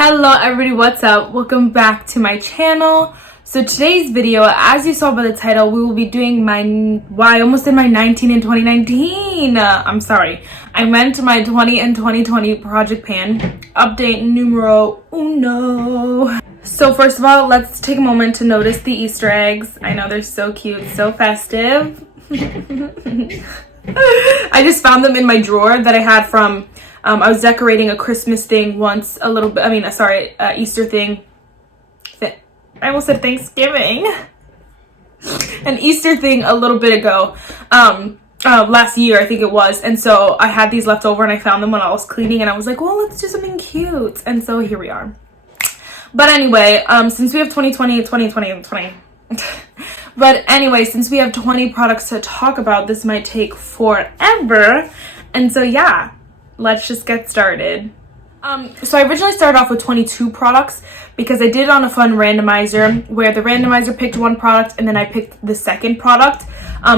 Hello everybody, what's up? Welcome back to my channel. So today's video, as you saw by the title, we will be doing my, I almost did my 19 in 2019. I'm sorry. I meant my 20 and 2020 project pan update numero uno. So first of all, let's take a moment to notice the Easter eggs. I know they're so cute, so festive. I just found them in my drawer that I had from I was decorating a Christmas thing once, Easter thing. I almost said Thanksgiving. An Easter thing a little bit ago, last year I think it was, and so I had these left over and I found them when I was cleaning and I was like, well, let's do something cute, and so here we are. But anyway, since we have 2020 and 20. But anyway, since we have 20 products to talk about, this might take forever, and so yeah. Let's just get started. So I originally started off with 22 products because I did it on a fun randomizer where the randomizer picked one product and then I picked the second product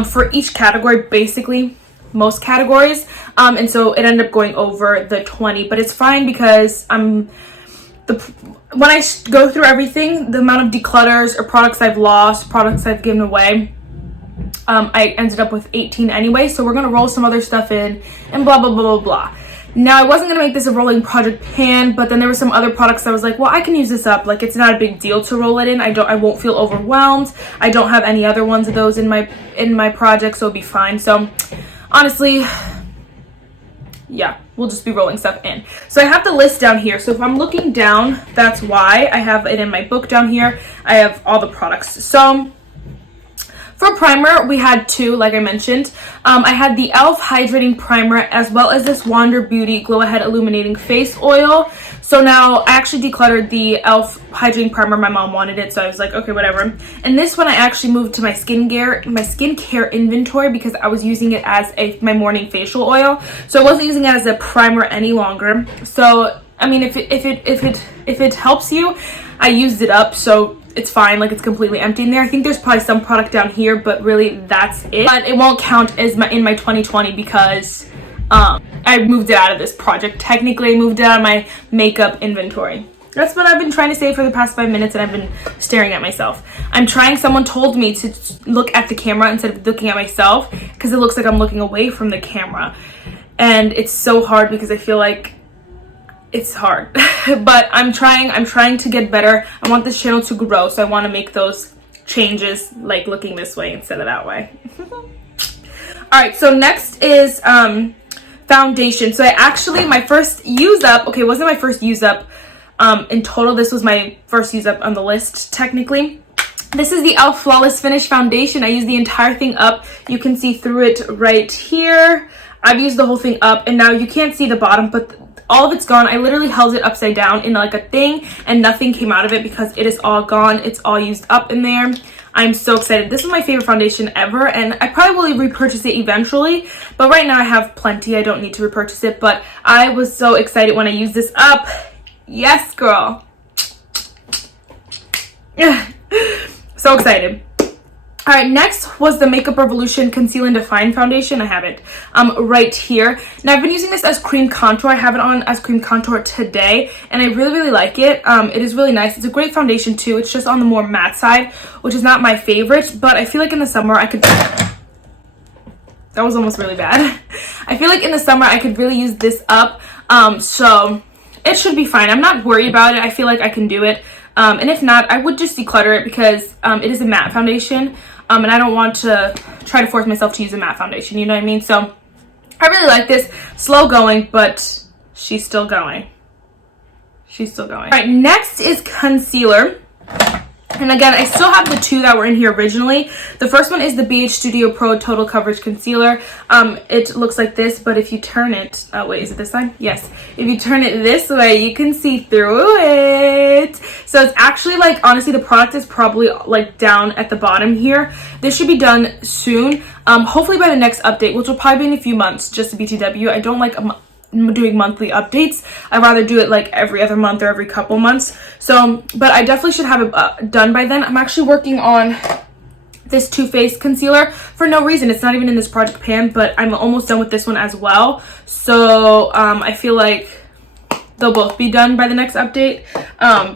for each category, basically most categories. And so it ended up going over the 20, but it's fine because when I go through everything, the amount of declutters or products I've lost, products I've given away, I ended up with 18 anyway. So we're gonna roll some other stuff in and blah, blah, blah, blah, blah. Now, I wasn't going to make this a rolling project pan, but then there were some other products I was like, well, I can use this up. Like, it's not a big deal to roll it in. I won't feel overwhelmed. I don't have any other ones of those in my project, so it'll be fine. So, honestly, yeah, we'll just be rolling stuff in. So I have the list down here. So if I'm looking down, that's why. I have it in my book down here. I have all the products. So for primer, we had two, like I mentioned. I had the e.l.f. Hydrating Primer as well as this Wander Beauty Glow Ahead Illuminating Face Oil. So now I actually decluttered the e.l.f. Hydrating Primer. My mom wanted it, so I was like, okay, whatever. And this one I actually moved to my skincare inventory because I was using it as my morning facial oil. So I wasn't using it as a primer any longer. So I mean, if it helps you, I used it up, so it's fine. Like, it's completely empty in there. I think there's probably some product down here, but really that's it. But it won't count as in my 2020 because I moved it out of this project. Technically, I moved it out of my makeup inventory. That's what I've been trying to say for the past 5 minutes, and I've been staring at myself. Someone told me to look at the camera instead of looking at myself because it looks like I'm looking away from the camera. And it's so hard because I feel like it's hard. But I'm trying to get better. I want this channel to grow, so I want to make those changes, like looking this way instead of that way. All right, so next is foundation. So my first use up, okay, it wasn't my first use up in total. This was my first use up on the list technically. This is the e.l.f. Flawless Finish Foundation. I used the entire thing up. You can see through it right here. I've used the whole thing up, and now you can't see the bottom, but all of it's gone. I literally held it upside down in like a thing and nothing came out of it because it is all gone. It's all used up in there. I'm so excited. This is my favorite foundation ever, and I probably will repurchase it eventually, but right now I have plenty. I don't need to repurchase it, but I was so excited when I used this up. Yes, girl. So excited. All right, next was the Makeup Revolution Conceal and Define Foundation. I have it right here. Now, I've been using this as cream contour. I have it on as cream contour today, and I really, really like it. It is really nice. It's a great foundation, too. It's just on the more matte side, which is not my favorite, but I feel like in the summer I could... That was almost really bad. I feel like in the summer I could really use this up, so it should be fine. I'm not worried about it. I feel like I can do it. And if not, I would just declutter it because it is a matte foundation. And I don't want to try to force myself to use a matte foundation, you know what I mean? So I really like this. Slow going, but she's still going. She's still going. All right, next is concealer. And again, I still have the two that were in here originally. The first one is the BH Studio Pro Total Coverage Concealer. It looks like this, but if you turn it, wait, is it this side? Yes. If you turn it this way, you can see through it. So it's actually like, honestly, the product is probably like down at the bottom here. This should be done soon. Hopefully by the next update, which will probably be in a few months, just a BTW. I don't like doing monthly updates. I'd rather do it like every other month or every couple months. So, but I definitely should have it done by then. I'm actually working on this Too Faced concealer for no reason. It's not even in this project pan, but I'm almost done with this one as well. So I feel like they'll both be done by the next update.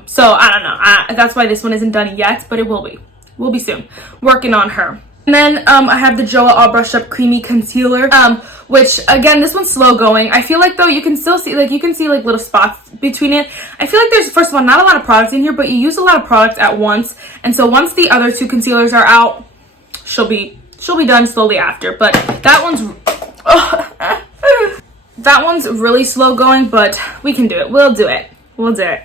So I don't know. That's why this one isn't done yet, but it will be. Will be soon. Working on her. And then I have the Joah All Brushed Up Creamy Concealer, which again, this one's slow going. I feel like though you can still see, like you can see like little spots between it. I feel like there's, first of all, not a lot of products in here, but you use a lot of products at once. And so once the other two concealers are out, she'll be done slowly after. But that one's really slow going, but we can do it. We'll do it. We'll do it.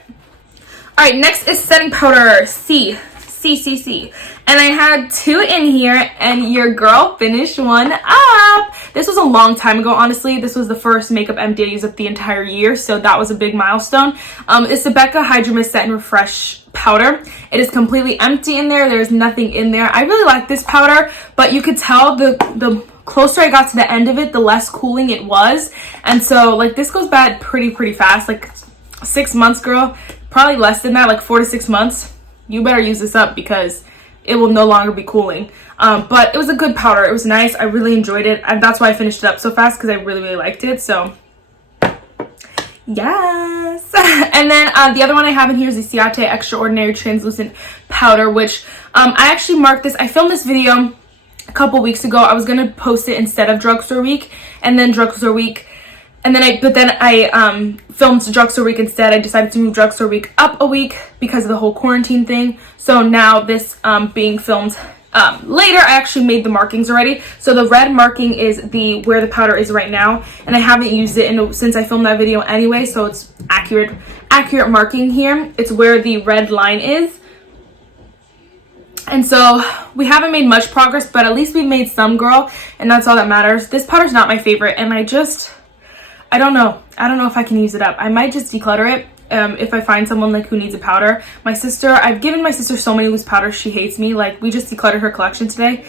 All right, next is setting powder C. And I had two in here, and your girl finished one up. This was a long time ago, honestly. This was the first makeup empty I used up the entire year, so that was a big milestone. It's the Becca Hydra Mist Set and Refresh powder. It is completely empty in there. There's nothing in there. I really like this powder, but you could tell the closer I got to the end of it, the less cooling it was. And so like this goes bad pretty fast, like 6 months, girl. Probably less than that, like 4 to 6 months. You better use this up because it will no longer be cooling. But it was a good powder. It was nice. I really enjoyed it. And that's why I finished it up so fast, because I really liked it. So yes. And then the other one I have in here is the Ciate Extraordinary Translucent Powder, which I actually marked this. I filmed this video a couple weeks ago. I was going to post it instead of Drugstore Week, and then Drugstore Week. And then I filmed Drugstore Week instead. I decided to move Drugstore Week up a week because of the whole quarantine thing. So now this being filmed later, I actually made the markings already. So the red marking is where the powder is right now, and I haven't used it since I filmed that video anyway, so it's accurate marking here. It's where the red line is. And so we haven't made much progress, but at least we've made some, girl, and that's all that matters. This powder's not my favorite, and I don't know if I can use it up. I might just declutter it if I find someone like who needs a powder. I've given my sister so many loose powders, she hates me. Like, we just decluttered her collection today.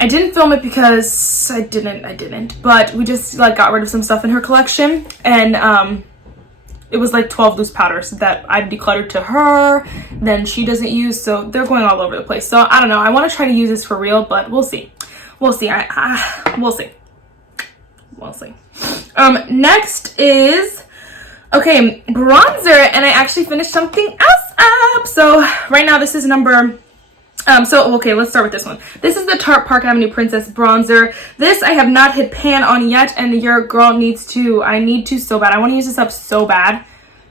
I didn't film it because I didn't, but we just like got rid of some stuff in her collection, and it was like 12 loose powders that I decluttered to her, then she doesn't use, so they're going all over the place. So I don't know. I want to try to use this for real, but we'll see. We'll see. We'll see. We'll see. Next is, okay, bronzer, and I actually finished something else up. So right now this is number, okay, let's start with this one. This is the Tarte Park Avenue Princess Bronzer. This I have not hit pan on yet, and your girl needs to. I need to so bad. I want to use this up so bad.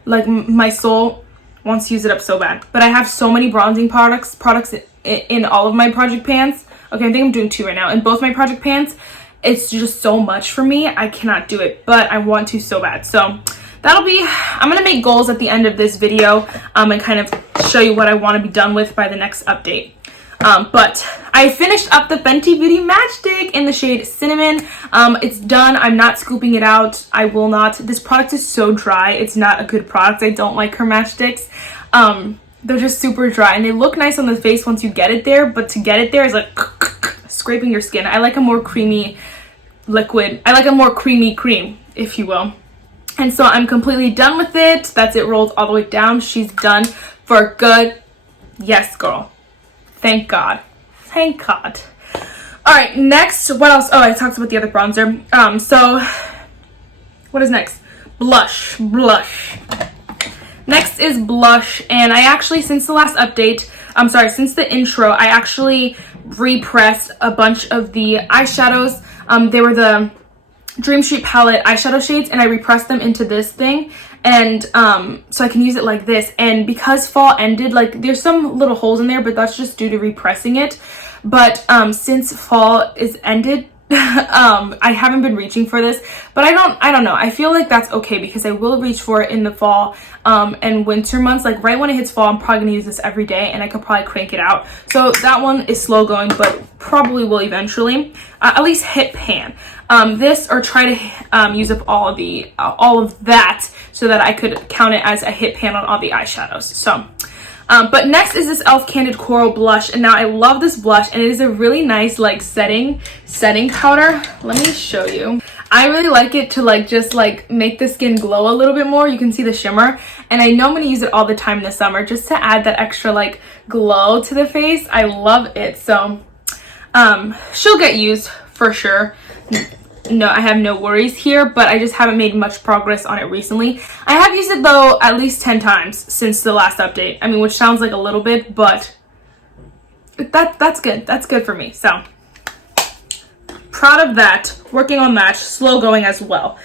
Like, my soul wants to use it up so bad. But I have so many bronzing products in all of my project pans. Okay, I think I'm doing 2 right now. In both my project pans, it's just so much for me. I cannot do it, but I want to so bad. So that'll be, I'm going to make goals at the end of this video and kind of show you what I want to be done with by the next update. But I finished up the Fenty Beauty Matchstick in the shade Cinnamon. It's done. I'm not scooping it out. I will not. This product is so dry. It's not a good product. I don't like her matchsticks. They're just super dry, and they look nice on the face once you get it there, but to get it there is like scraping your skin. I like a more creamy liquid. I like a more creamy cream, if you will. And so I'm completely done with it. That's it, rolled all the way down. She's done for good. Yes, girl. Thank God. Thank God. All right, next, what else? Oh, I talked about the other bronzer. So what is next? Blush. Next is blush, and I actually, since the last update, since the intro, I actually repressed a bunch of the eyeshadows. They were the Dream Street palette eyeshadow shades, and I repressed them into this thing, and so I can use it like this. And because fall ended, like, there's some little holes in there, but that's just due to repressing it. But since fall is ended, I haven't been reaching for this, but I don't know. I feel like that's okay, because I will reach for it in the fall and winter months. Like, right when it hits fall, I'm probably gonna use this every day, and I could probably crank it out. So that one is slow going, but probably will eventually at least hit pan. This, or try to use up all of that, so that I could count it as a hit pan on all the eyeshadows. So but next is this e.l.f. Candid Coral Blush, and now I love this blush, and it is a really nice, like, setting powder. Let me show you. I really like it to, like, just, like, make the skin glow a little bit more. You can see the shimmer, and I know I'm gonna use it all the time this summer, just to add that extra, like, glow to the face. I love it. So she'll get used for sure. no, I have no worries here, but I just haven't made much progress on it recently. I have used it though at least 10 times since the last update. I mean, which sounds like a little bit, but that's good. That's good for me. So proud of that. Working on that, slow going as well.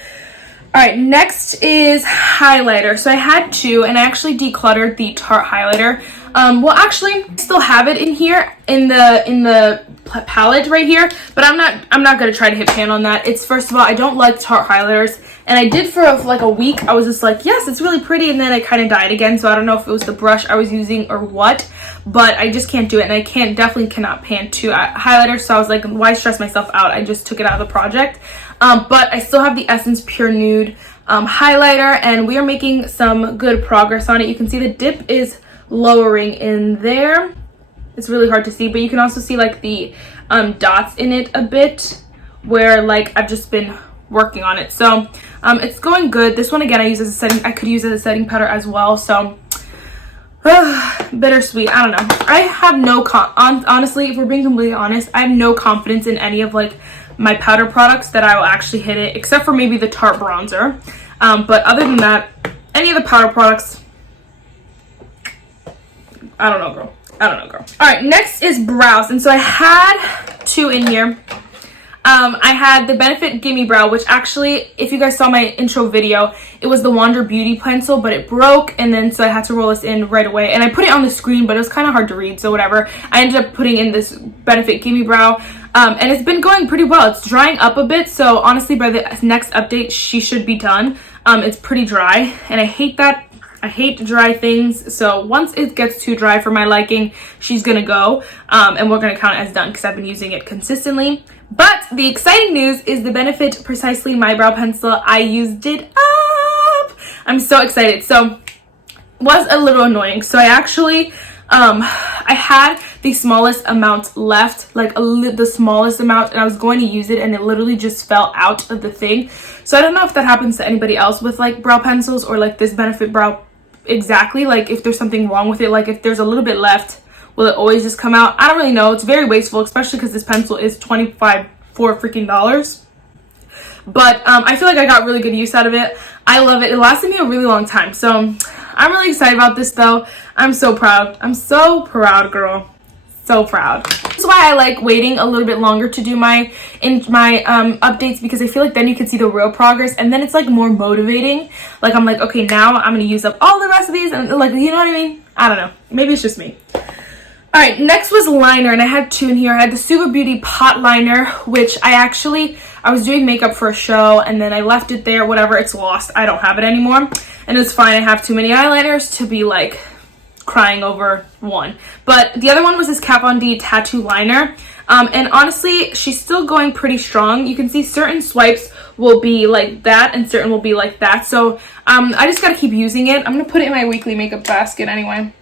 All right, next is highlighter. So I had two, and I actually decluttered the Tarte highlighter. Well, actually, I still have it in here in the palette right here, but I'm not gonna try to hit pan on that. It's, first of all, I don't like Tarte highlighters, and I did for like a week. I was just like, yes, it's really pretty, and then I kind of died again. So I don't know if it was the brush I was using or what, but I just can't do it, and I definitely cannot pan two highlighters. So I was like, why stress myself out? I just took it out of the project. But I still have the Essence Pure Nude highlighter, and we are making some good progress on it. You can see the dip is lowering in there. It's really hard to see, but you can also see like the dots in it a bit where like I've just been working on it. So it's going good. This one again I use as a setting, I could use as a setting powder as well. So bittersweet. I don't know. I have no honestly, if we're being completely honest, I have no confidence in any of like my powder products that I will actually hit it, except for maybe the Tarte bronzer. But other than that, any of the powder products, I don't know, girl. I don't know, girl. All right, next is brows. And so I had two in here. I had the Benefit Gimme Brow, which actually, if you guys saw my intro video, it was the Wander Beauty pencil, but it broke, and then so I had to roll this in right away. And I put it on the screen, but it was kind of hard to read, so whatever. I ended up putting in this Benefit Gimme Brow, and it's been going pretty well. It's drying up a bit, so honestly, by the next update, she should be done. It's pretty dry, and I hate that. I hate dry things, so once it gets too dry for my liking, she's gonna go, and we're gonna count it as done because I've been using it consistently. But the exciting news is the Benefit Precisely My Brow Pencil. I used it up. I'm so excited. So was a little annoying. So I actually, I had the smallest amount left, like the smallest amount, and I was going to use it, and it literally just fell out of the thing. So I don't know if that happens to anybody else with like brow pencils or like this Benefit brow exactly, like if there's something wrong with it, like if there's a little bit left, will it always just come out? I don't really know. It's very wasteful, especially because this pencil is $25 freaking. But I feel like I got really good use out of it. I love it. It lasted me a really long time. So I'm really excited about this though. I'm so proud. I'm so proud, girl. So proud. This is why I like waiting a little bit longer to do my updates, because I feel like then you can see the real progress, and then it's like more motivating. Like I'm like, okay, now I'm gonna use up all the rest of these, and like, you know what I mean? I don't know. Maybe it's just me. All right, next was liner, and I had two in here. I had the Super Beauty Pot Liner, which I was doing makeup for a show, and then I left it there, whatever, it's lost. I don't have it anymore, and it's fine. I have too many eyeliners to be like crying over one. But the other one was this Kat Von D Tattoo Liner, and honestly, she's still going pretty strong. You can see certain swipes will be like that, and certain will be like that. So I just gotta keep using it. I'm gonna put it in my weekly makeup basket anyway.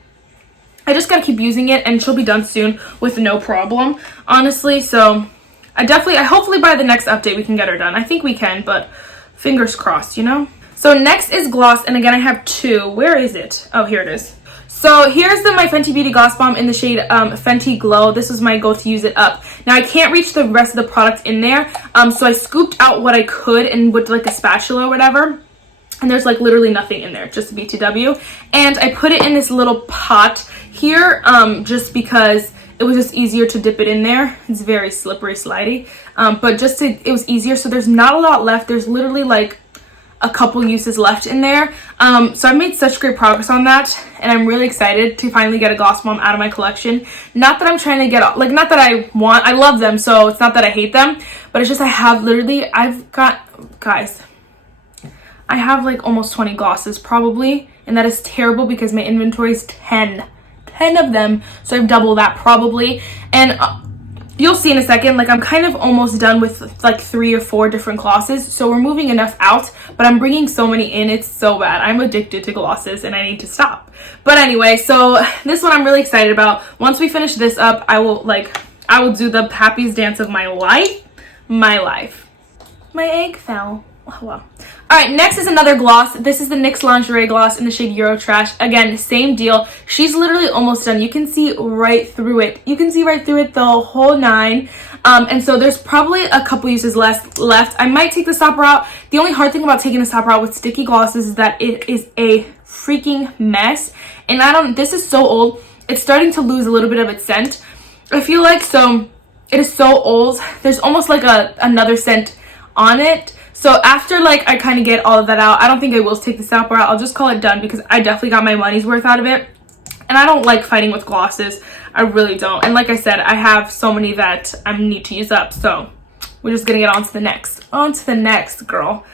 I just gotta keep using it, and she'll be done soon with no problem, honestly. So hopefully by the next update we can get her done. I think we can, but fingers crossed, you know? So next is gloss, and again I have two. Where is it? Oh, here it is. So here's my Fenty Beauty Gloss Bomb in the shade Fenty Glow. This was my goal to use it up. Now I can't reach the rest of the product in there, so I scooped out what I could and with like a spatula or whatever. And there's like literally nothing in there, just BTW. And I put it in this little pot here, just because it was just easier to dip it in there. It's very slippery, slidey. But it was easier. So there's not a lot left. There's literally like a couple uses left in there. So I've made such great progress on that, and I'm really excited to finally get a gloss bomb out of my collection. Not that I'm trying to get, like, not that I love them, so it's not that I hate them, but it's just I've got, guys, I have like almost 20 glosses probably, and that is terrible because my inventory is 10 of them, so I've doubled that probably. And you'll see in a second, like I'm kind of almost done with like 3 or 4 different glosses, so we're moving enough out, but I'm bringing so many in, it's so bad. I'm addicted to glosses and I need to stop. But anyway, so this one I'm really excited about. Once we finish this up, I will do the happiest dance of my life. My egg fell. Oh, wow. Alright, next is another gloss. This is the NYX Lingerie Gloss in the shade Euro Trash. Again, same deal. She's literally almost done. You can see right through it. You can see right through it the whole 9. And so there's probably a couple uses left. I might take the stopper out. The only hard thing about taking the stopper out with sticky glosses is that it is a freaking mess. And this is so old. It's starting to lose a little bit of its scent. I feel like, so it is so old. There's almost like another scent on it. So after like I kind of get all of that out, I don't think I will take the stopper out. I'll just call it done because I definitely got my money's worth out of it. And I don't like fighting with glosses. I really don't. And like I said, I have so many that I need to use up. So we're just gonna get on to the next. On to the next, girl.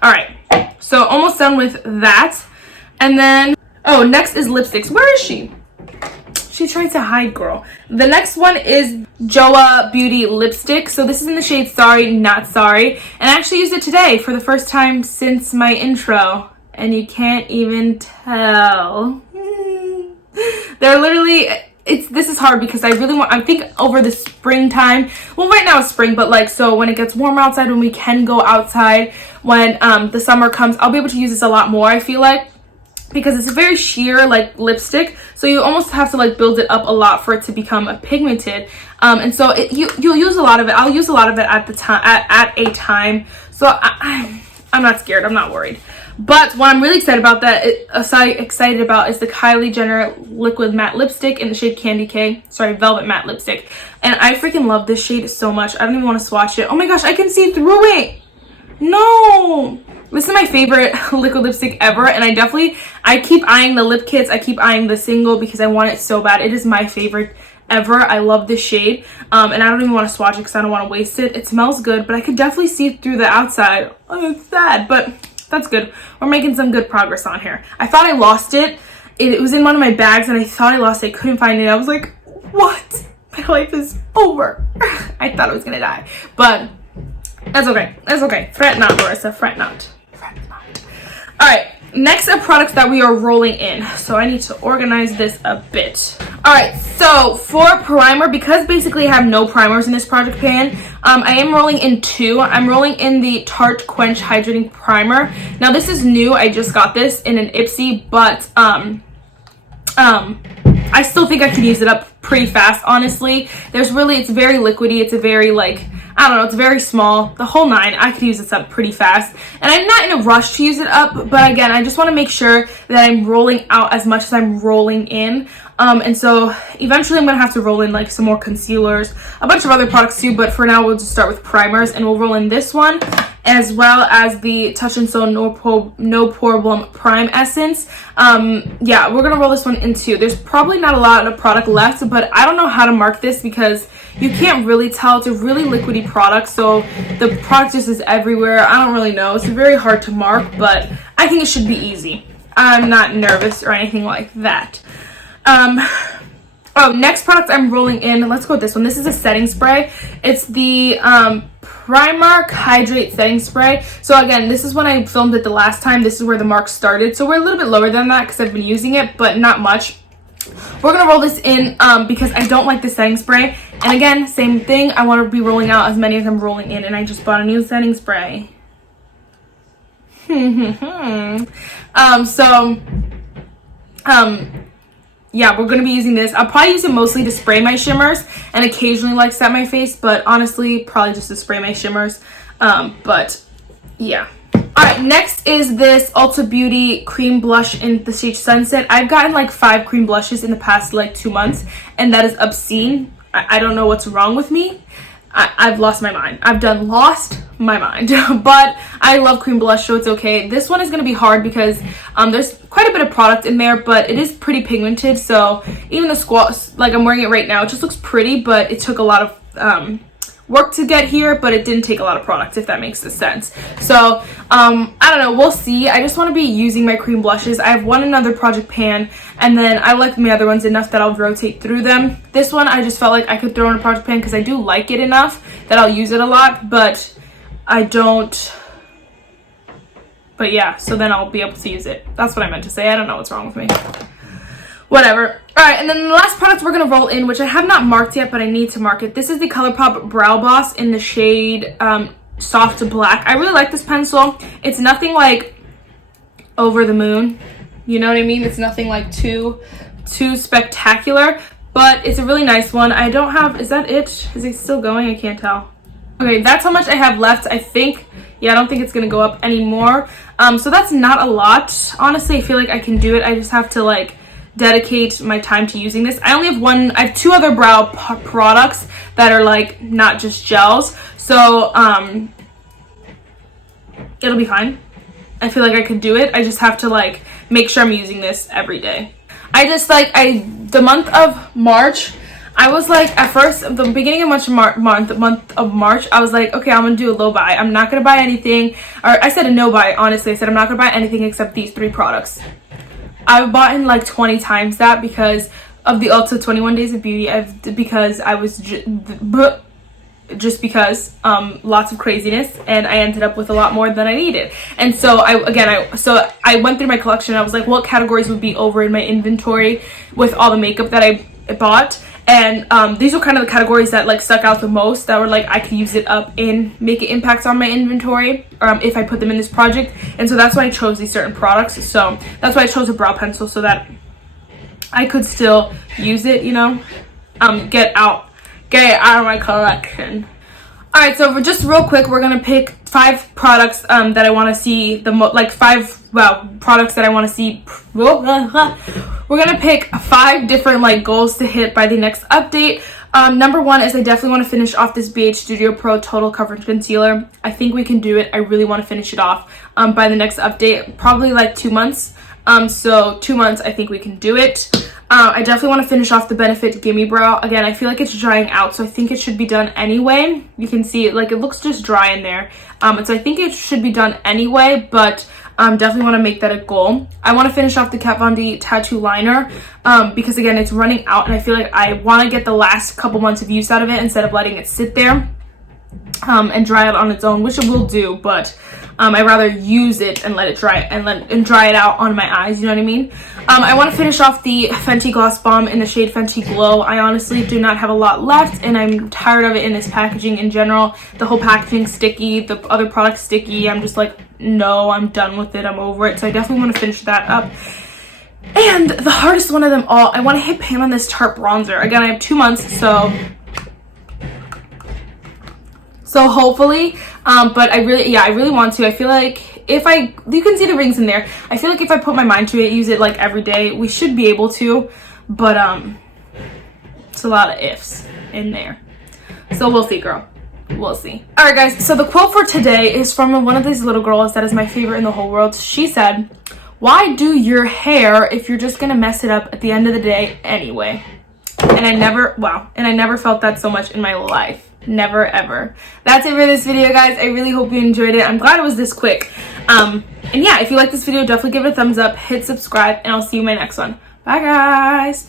All right. So almost done with that. And then, oh, next is lipsticks. Where is she? She tried to hide, girl. The next one is Joah Beauty lipstick. So this is in the shade Sorry Not Sorry. And I actually used it today for the first time since my intro. And you can't even tell. They're literally, this is hard because I think over the springtime, well right now it's spring, but like, so when it gets warmer outside, when we can go outside, when the summer comes, I'll be able to use this a lot more, I feel like. Because it's a very sheer like lipstick, so you almost have to like build it up a lot for it to become a pigmented, and so you'll use a lot of it. I'll use a lot of it at the time at a time, so I'm not scared, I'm not worried. But what I'm really excited about is the Kylie Jenner liquid matte lipstick in the shade Velvet Matte Lipstick, and I freaking love this shade so much. I don't even want to swatch it. Oh my gosh, I can see through it. No, this is my favorite liquid lipstick ever, and I keep eyeing the lip kits. I keep eyeing the single because I want it so bad. It is my favorite ever. I love this shade, and I don't even want to swatch it because I don't want to waste it. It smells good, but I could definitely see through the outside. Oh, it's sad, but that's good. We're making some good progress on here. I thought I lost it. It was in one of my bags, and I thought I lost it. I couldn't find it. I was like, what? My life is over. I thought I was gonna die, but that's okay. That's okay. Fret not, Marissa. Fret not. Fret not. All right. Next are products that we are rolling in. So I need to organize this a bit. All right. So for primer, because basically I have no primers in this project pan, I am rolling in 2. I'm rolling in the Tarte Quench Hydrating Primer. Now this is new. I just got this in an Ipsy, but I still think I could use it up pretty fast, honestly. It's very liquidy. It's a very like, I don't know, it's very small. The whole 9, I could use this up pretty fast. And I'm not in a rush to use it up, but again, I just want to make sure that I'm rolling out as much as I'm rolling in. And so eventually I'm going to have to roll in like some more concealers, a bunch of other products too, but for now we'll just start with primers, and we'll roll in this one as well as the Touch and Soul No Problem Prime Essence. Yeah, we're going to roll this one in 2. There's probably not a lot of product left, but I don't know how to mark this because you can't really tell. It's a really liquidy product, so the product just is everywhere. I don't really know. It's very hard to mark, but I think it should be easy. I'm not nervous or anything like that. Oh, next product I'm rolling in. Let's go with this one. This is a setting spray. It's the Primark Hydrate Setting Spray. So again, this is when I filmed it the last time. This is where the mark started. So we're a little bit lower than that because I've been using it, but not much. We're going to roll this in because I don't like the setting spray. And again, same thing. I want to be rolling out as many as I'm rolling in. And I just bought a new setting spray. Yeah, we're going to be using this. I'll probably use it mostly to spray my shimmers and occasionally like set my face, but honestly, probably just to spray my shimmers. But yeah. Alright, next is this Ulta Beauty cream blush in the shade Sunset. I've gotten like 5 cream blushes in the past like 2 months, and that is obscene. I don't know what's wrong with me. I've lost my mind. I've done lost my mind. But I love cream blush, so it's okay. This one is going to be hard because there's quite a bit of product in there, but it is pretty pigmented. So even the swatch, like I'm wearing it right now, it just looks pretty, but it took a lot of work to get here, but it didn't take a lot of product, if that makes sense. So I don't know, we'll see. I just want to be using my cream blushes. I have one another project pan, and then I like my other ones enough that I'll rotate through them. This one I just felt like I could throw in a project pan because I do like it enough that I'll use it a lot, but I don't. But yeah, so then I'll be able to use it. That's what I meant to say. I don't know what's wrong with me. Whatever. Alright, and then the last product we're going to roll in, which I have not marked yet, but I need to mark it. This is the Colourpop Brow Boss in the shade soft black. I really like this pencil. It's nothing like over the moon, you know what I mean? It's nothing like too spectacular, but it's a really nice one. I don't have, is that it? Is it still going? I can't tell. Okay, that's how much I have left. I think, yeah, I don't think it's gonna go up anymore. So that's not a lot. Honestly, I feel like I can do it. I just have to like dedicate my time to using this. I only have I have 2 other brow products that are like not just gels. So it'll be fine. I feel like I could do it. I just have to like make sure I'm using this every day. I just like, the month of March, I was like, at first, the beginning of month of March, I was like, okay, I'm gonna do a low buy. I'm not gonna buy anything, or I said a no buy, honestly. I said I'm not gonna buy anything except these 3 products. I've bought in like 20 times that because of the Ulta 21 Days of Beauty. Because I was just because lots of craziness, and I ended up with a lot more than I needed. And so I went through my collection. I was like, what categories would be over in my inventory with all the makeup that I bought, and these were kind of the categories that like stuck out the most, that were like I could use it up and make it impacts on my inventory if I put them in this project. And so that's why I chose these certain products. So that's why I chose a brow pencil, so that I could still use it, you know, get it out of my collection. All right, so just real quick, we're gonna pick 5 products that I want to see products that I want to see. We're gonna pick 5 different like goals to hit by the next update. Number 1 is I definitely want to finish off this BH Studio Pro Total Coverage Concealer. I think we can do it. I really want to finish it off by the next update, probably like 2 months. So 2 months, I think we can do it. I definitely want to finish off the Benefit Gimme Brow. Again, I feel like it's drying out, so I think it should be done anyway. You can see it, like, it looks just dry in there. And so I think it should be done anyway, but definitely want to make that a goal. I want to finish off the Kat Von D Tattoo Liner because, again, it's running out, and I feel like I want to get the last couple months of use out of it instead of letting it sit there and dry out on its own, which it will do, but I'd rather use it and let it dry and dry it out on my eyes, you know what I mean? I want to finish off the Fenty Gloss Bomb in the shade Fenty Glow. I honestly do not have a lot left, and I'm tired of it in this packaging in general. The whole packaging's sticky, the other product's sticky. I'm just like, no, I'm done with it. I'm over it. So I definitely want to finish that up. And the hardest one of them all, I want to hit pan on this Tarte bronzer. Again, I have 2 months, so hopefully, but I really want to. I feel like you can see the rings in there. I feel like if I put my mind to it, use it like every day, we should be able to, but it's a lot of ifs in there. So we'll see, girl. We'll see. All right, guys. So the quote for today is from one of these little girls that is my favorite in the whole world. She said, "Why do your hair if you're just gonna mess it up at the end of the day anyway?" And I never felt that so much in my life. Never ever. That's it for this video, guys. I really hope you enjoyed it. I'm glad it was this quick. And yeah, if you like this video, definitely give it a thumbs up, hit subscribe, and I'll see you in my next one. Bye, guys.